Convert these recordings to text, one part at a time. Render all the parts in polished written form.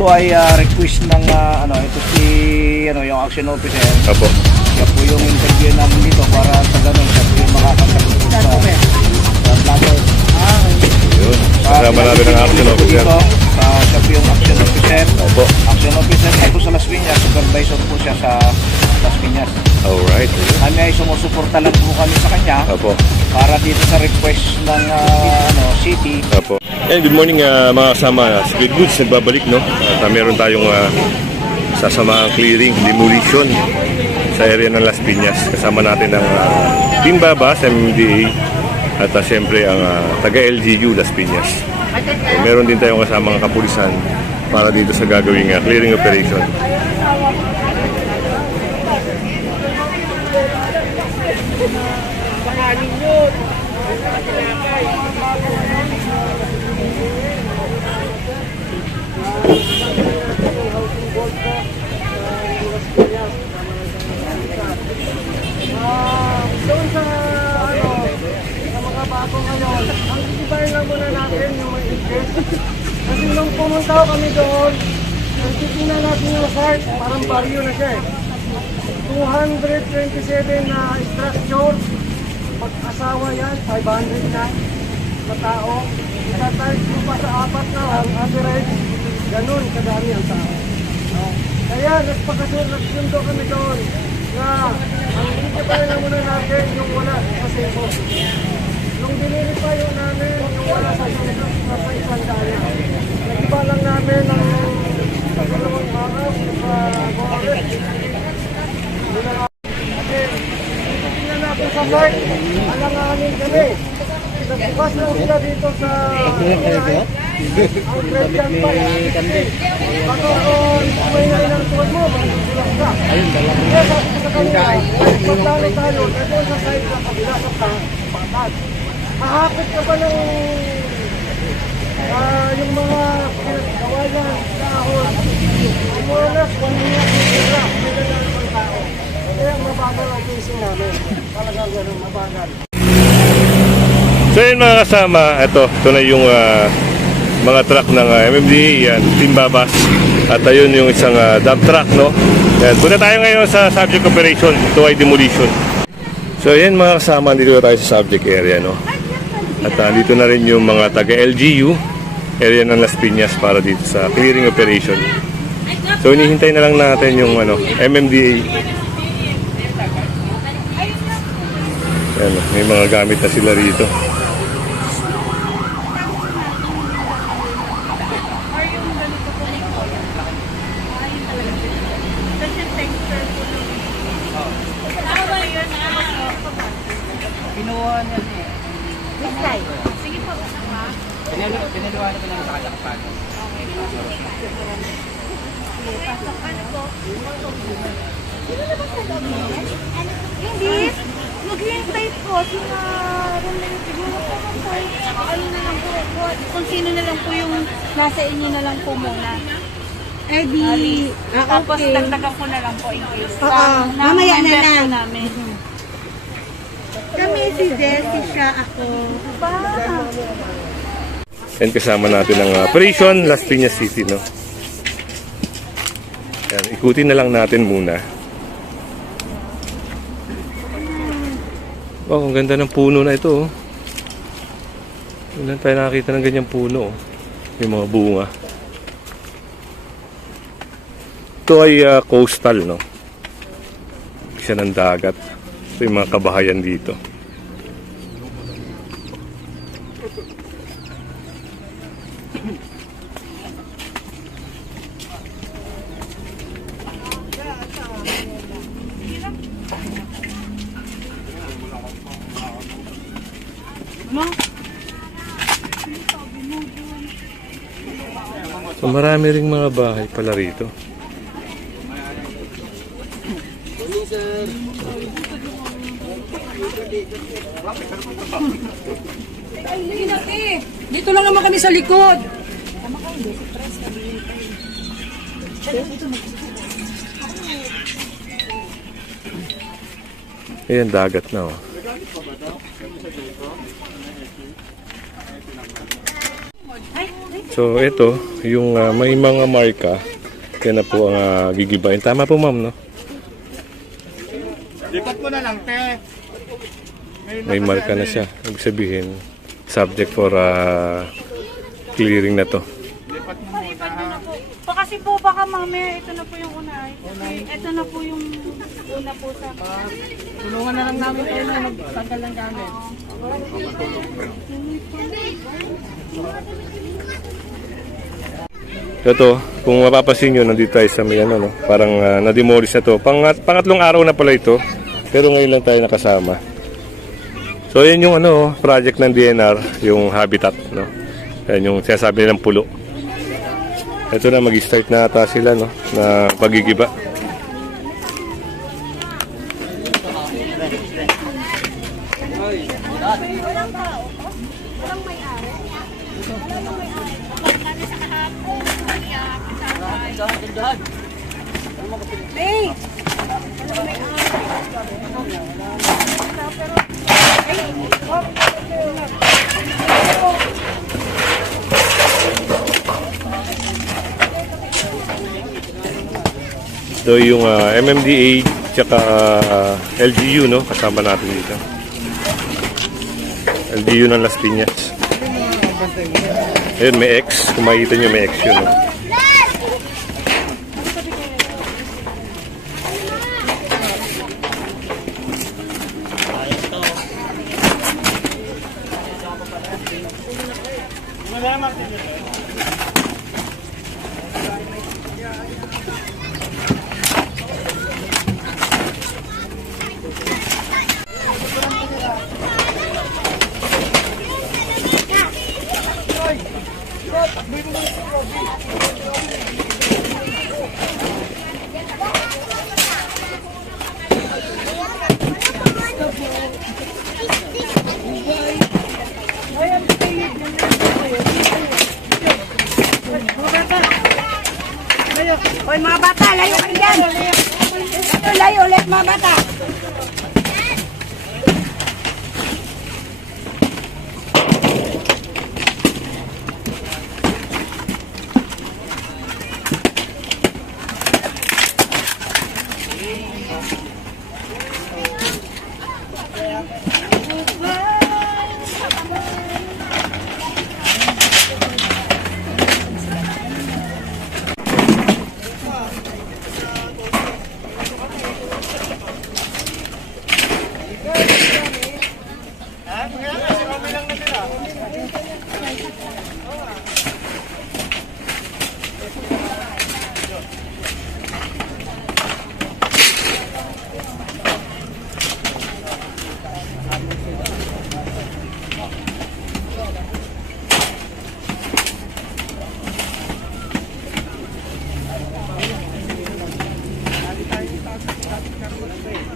Ito ay request ng ito si yung action officer. Apo. Siya po yung interview namin dito para sa ganun siya po yung makakasagot sa vlogger. Yun. Kasama natin ang action officer. Siya po yung action officer. Opo. Action officer po sa Las Piñas. Supervisor po siya sa Las Piñas. Alright. Kami ay sumusuporta lang po kami sa kanya. Opo. Para dito sa request ng city. Opo. And good morning mga kasama. Speed Goods nagbabalik, no? At meron tayong sasamaang clearing, demolition sa area ng Las Piñas. Kasama natin ang Team Babas, MMDA, at siyempre ang taga-LGU Las Piñas. So, meron din tayong kasamang kapulisan para dito sa gagawing clearing operation. Doon sa mga bago ngayon, ang ibahin lang muna natin yung mga interest. Kasi nung pumunta kami doon, ang titignan natin yung site, parang baryo na siya eh. 227 na structure, mag-asawa yan, 500 na tao. Tatayos mo pa sa 4 na ang average, ganun kadami ang tao. Kaya nagpakasundo kami doon na ang binigay na muna natin yung wala sa sebo. Yung binili pa yun namin, yung wala sa sebo, sa isang daya. Nagiba lang namin ang dalawang araw sa Gorek. Kasi tingnan natin sa mark, alanganin kami. Nagbukas lang sila dito sa Gorek. Ang Christian pa yan. Baka kung may nailang tuwad mo, magsilang ka. Kaya sabi ko sa kanila, pagdalo tayo, nandun sa side na kabila sa patag. Mahapit ka pa ng yung mga kawayan, dahon. Umulas, 1 minute, sila, may dadalo ng tao. Kaya mabagal ang facing namin. Talagang ganun, mabagal. So yun mga kasama, ito na yung mga truck ng MMDA, yan, Team Babas. At ayun yung isang dump truck, no? Yan, punta tayo ngayon sa subject operation. Ito ay demolition. So yan mga kasama, dito tayo sa subject area, no? At dito na rin yung mga taga-LGU area ng Las Piñas para dito sa clearing operation. So hinihintay na lang natin yung MMDA. Yan, may mga gamit na sila rito. Pinuha niya siya. Sige po. Pinaluhan ko lang sa kalakpan. Pasok ka na po. Hindi. Maghihintay po. Sinaroon na yung siguro po. Ano na lang po. Kung sino na lang po yung nasa inyo na lang po muna. Eh di, Tapos dagdagan ko na lang po in case. mamaya na lang. Namin. Kami si Jessie, siya ako. And kasama natin ang operation Las Piñas City, no? Yan, ikutin na lang natin muna. Wow, ang ganda ng puno na ito, oh. Wala tayo nakakita ng ganyang puno, oh. May mga bunga. Ito ay coastal, no? Isa ng dagat. Ito yung mga kabahayan dito. So marami ring mga bahay pala rito. Dito lang naman kami sa likod. Ayan, dagat na, oh. Ay, So ito, yung may mga marka, yan na po ang gigibain. Tama po ma'am, no? Lipat mo na lang, te. May marka na siya. Ibig sabihin, subject for clearing na to. Lipat mo muna. Ipan mo na po. Kasi po baka mamaya ito na po yung una. Ito na po yung una po sa... Tulungan na lang namin kayo na magtanggal ng gamit. Ito, kung mapapansin nyo, nandito tayo sa may ano, no? Parang na-demolish na to. Pangatlong araw na pala ito, pero ngayon lang tayo nakasama. So, yan yung ano, project ng DNR, yung habitat, no? Yan yung sinasabi nilang pulo. Ito na, mag-start na ata sila, no? Na pagigiba. Hey! So, yung MMDA tsaka LGU, no? Kasama natin dito. LGU ng Las Piñas. Ayun, may X. Kung makikita nyo, may X yun, no? Hoy mga bata, layo kayo dyan. Ito, layo ulit mga bata.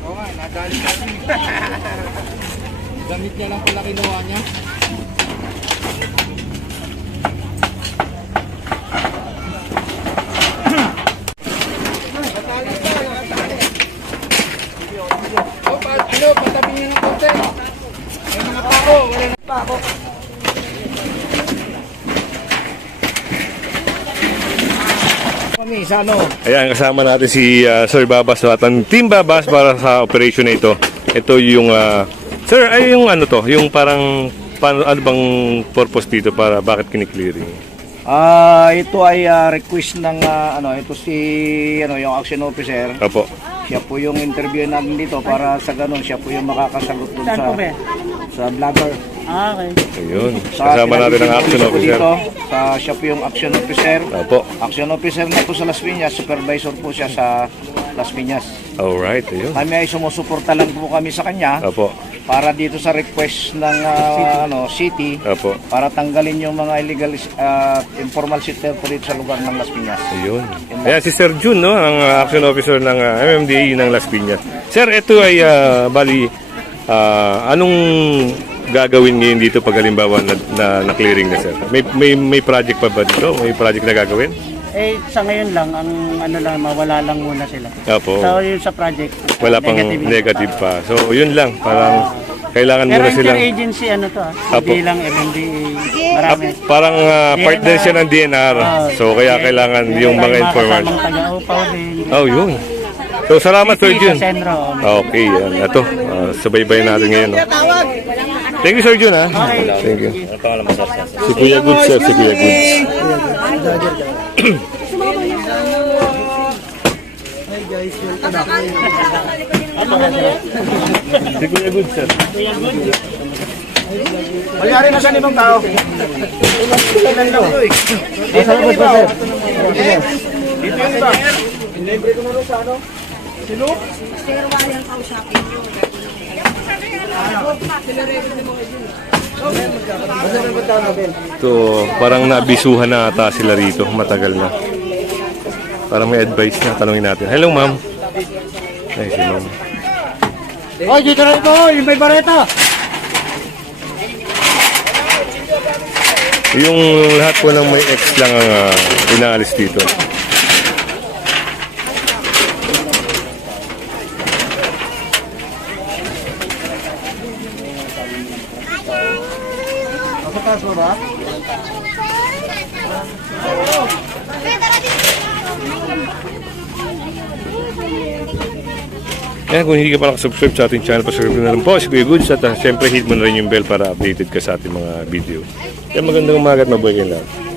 Oo nga, nagalit kami. Damit niya lang pala kinuha niya. Patabi niya ng konti. May mga pako, wala na pako. Kami sa ano? Ayan, kasama natin si Sir Babas at ang Team Babas para sa operation na ito. Ito yung, Sir, ay yung ano to? Yung parang, ano bang purpose dito para bakit kiniklearing? Ito ay request ng ito si yung action officer. Opo. Siya po yung interview natin dito para sa ganun siya po yung makakasagot dun sa vlogger. Okay. Ayun. Kasama natin ang action officer. Dito, siya po yung action officer. Opo. Action officer na po sa Las Piñas, supervisor po siya sa Las Piñas. Alright, ayun. Kami ay sumusuporta lang po kami sa kanya Opo. para dito sa request ng city Opo. para tanggalin yung mga illegal informal settler po dito sa lugar ng Las Piñas. Ayun. Ayan, si Sir Jun, no? Ang action officer ng MMDA ng Las Piñas. Sir, ito ay bali, anong gagawin ngayon dito pag halimbawa na clearing na, sir? May project pa ba dito? May project na gagawin? Eh, sa ngayon lang, ang ano lang, mawala lang muna sila. Opo. So, yun sa project. Wala pang negative pa. So, yun lang. Parang kailangan Pero muna silang... interagency ano to Apo. hindi lang MMDA. Marami. Parang part din siya ng DNR. So kaya kailangan yung mga information. Mga taga-upaw din. Oh, yun. So salamat Sir Jun. Sa Senro. Okay, yan. Ito, sabay-bay natin ngayon. No? Thank you Sir Jun ha. Thank you. Si Kuya Goods sir, si Kuya Goods. Si Kuya Goods sir. Magyari na sa limang tao. Nasa labas ba sir? Dito yun ba? Libre ko na rin sa ano? Sino? So, parang nabisuhan na ata sila rito. Matagal na. Parang may advice na. Tanungin natin. Hello ma'am. Ay, si ma'am. Oy, dito na ito, yung may bareta. Yung lahat po ng may ex lang ang inaalis dito. Mataas mo ba? Kaya kung hindi ka pa nakasubscribe sa ating channel, pasubscribe na lang po si Kuya Goods at syempre hit mo na rin yung bell para updated ka sa ating mga video. Kaya magandang umaga at mabuhay kayo lahat.